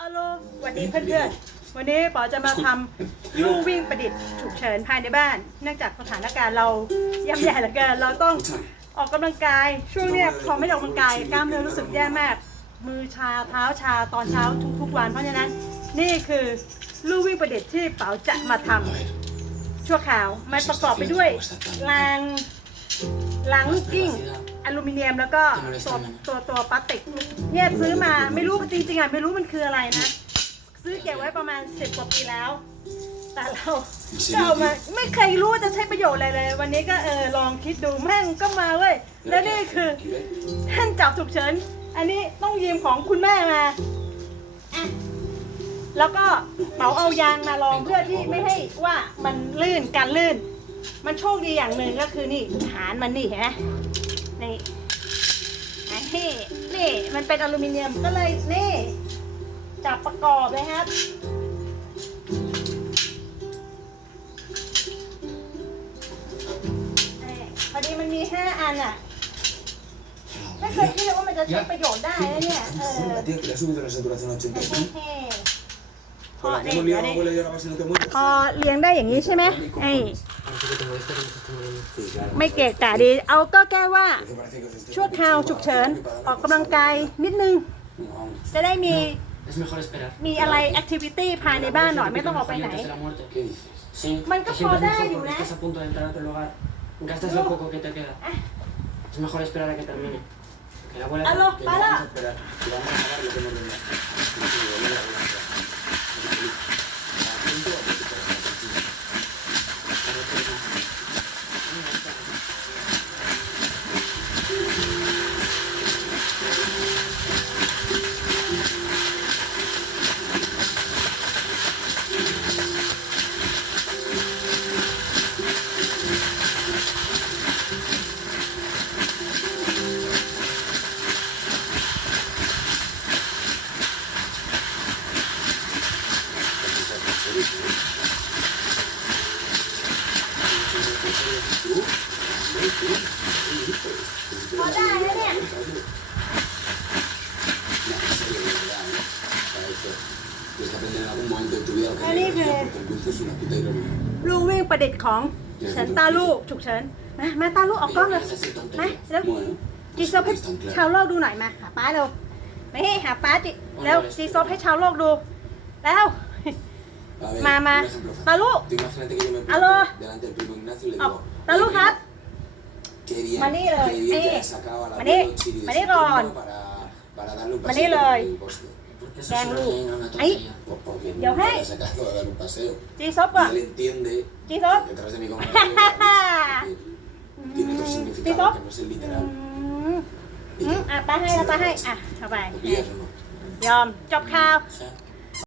ฮัลสวัสดีเพื่อนๆ วันนี้ป๋อจะมาทำลู่วิ่งประดิษฐ์ฉุกเฉินภายในบ้าน เนื่องจากสถานการณ์เราย่ำแย่เหลือเกิน เราต้องออกกำลังกาย ช่วงเนี้ยพอไม่ได้ออกกำลังกายกล้ามเนื้อรู้สึกแย่มาก มือชาเท้าชาตอนเช้าทุกๆวัน เพราะฉะนั้นนี่คือลู่วิ่งประดิษฐ์ที่ป๋าจะมาทำชั่วคราว มันประกอบไปด้วยรางรางลูกกิ้ง อลูมิเนียมแล้วก็ตัวตัวตัวพลาสติกเนี่ยซื้อมาไม่รู้จริงๆอะไม่รู้มันคืออะไรนะ ซื้อเก็บไว้ประมาณสิบกว่าปีแล้ว แต่เราก็เอามาไม่เคยรู้ว่าจะใช้ประโยชน์อะไรเลย วันนี้ก็เออลองคิดดูแม่งก็มาเว้ยแล้วนี่คือแท่นจับฉุกเฉินอันนี้ต้องยืมของคุณแม่มาอะแล้วก็เป๋าเอายางมาลองเพื่อที่ไม่ให้ว่ามันลื่นการลื่น มันโชคดีอย่างหนึ่งก็คือนี่ฐานมันนี่เห็นไหม นี่นี่นี่มันเป็นอลูมิเนียมก็เลยนี่จับประกอบเลยครับนี่พอดีมันมีห้าอันอะ ไม่เคยคิดเลยว่ามันจะใช้ประโยชน์ได้นะเนี่ย เออ Joder, tío, que le ha subido la saturación a เท่ 85. ๆพอ Con la que เด็ hemos เดี๋ยว liado, ดิ abuela, y ahora vas y no te mueres. พอเลี้ยงได้อย่างนี้ใช่ไหมไอ้ Parece que te molesta que no se esté muriendo. Sí, claro. ไม่เกะกะดี เอาก็แก้ว่า Parece- parece que os estéis ชั่วคราวฉุกเฉิน ออกกำลังกายนิดนึง Vamos, จะได้มี Es mejor esperar. มีอะไรแอคทิวิตี้ภายในบ้านหน่อยไม่ต้องออกไปไหน Antes de la muerte. ¿qué dices? Sí, Man, que que siempre es joder, mejor you porque know. estás a punto de entrar a otro lugar. Gastas No. lo poco que te queda. Es mejor esperar a que termine. Que la abuela... Aló, Que para. Vida lo que Vale, tienes que hacer, que- porque el dulce es una puta ironía. ลูกวิ่งประดิษฐ์ของเฉินตาลูกฉุกเฉินมามาตาลูกออกกล้องเลยมาแล้ว Bueno, จีซบให้ชาวโลกดูหน่อยมาหาป้าเร็วไม่หาป้าจิแล้วจีซบให้ชาวโลกดูแล้ว a ver, Mamá, un ejemplo fácil. Talú. Tú imagínate que yo me Aló. planto delante del primo Ignacio y le เอา digo, ตาลูกครับ qué bien, Maní เลย qué bien que นี่ le sacaba al มานี่ abuelo Chiri de มา su นี่ก่อน tumba para, para darle un มานี่ paseo เลย por el bosque. Porque eso Vean, es una Lu. reina, una Ahí. tontería. Pues porque Yo, nunca hey. le ha sacado a dar un paseo. จีซบ Y ก่อน él entiende จีซบ detrás de mi comentario que tiene otro Mm, significado ¿Tipo? que no es el อื literal. มอืมอะป้าให้แล้วป้าให้ อะเข้าไป ¿Lo pillas o no? ยอมจบข่าว O sea,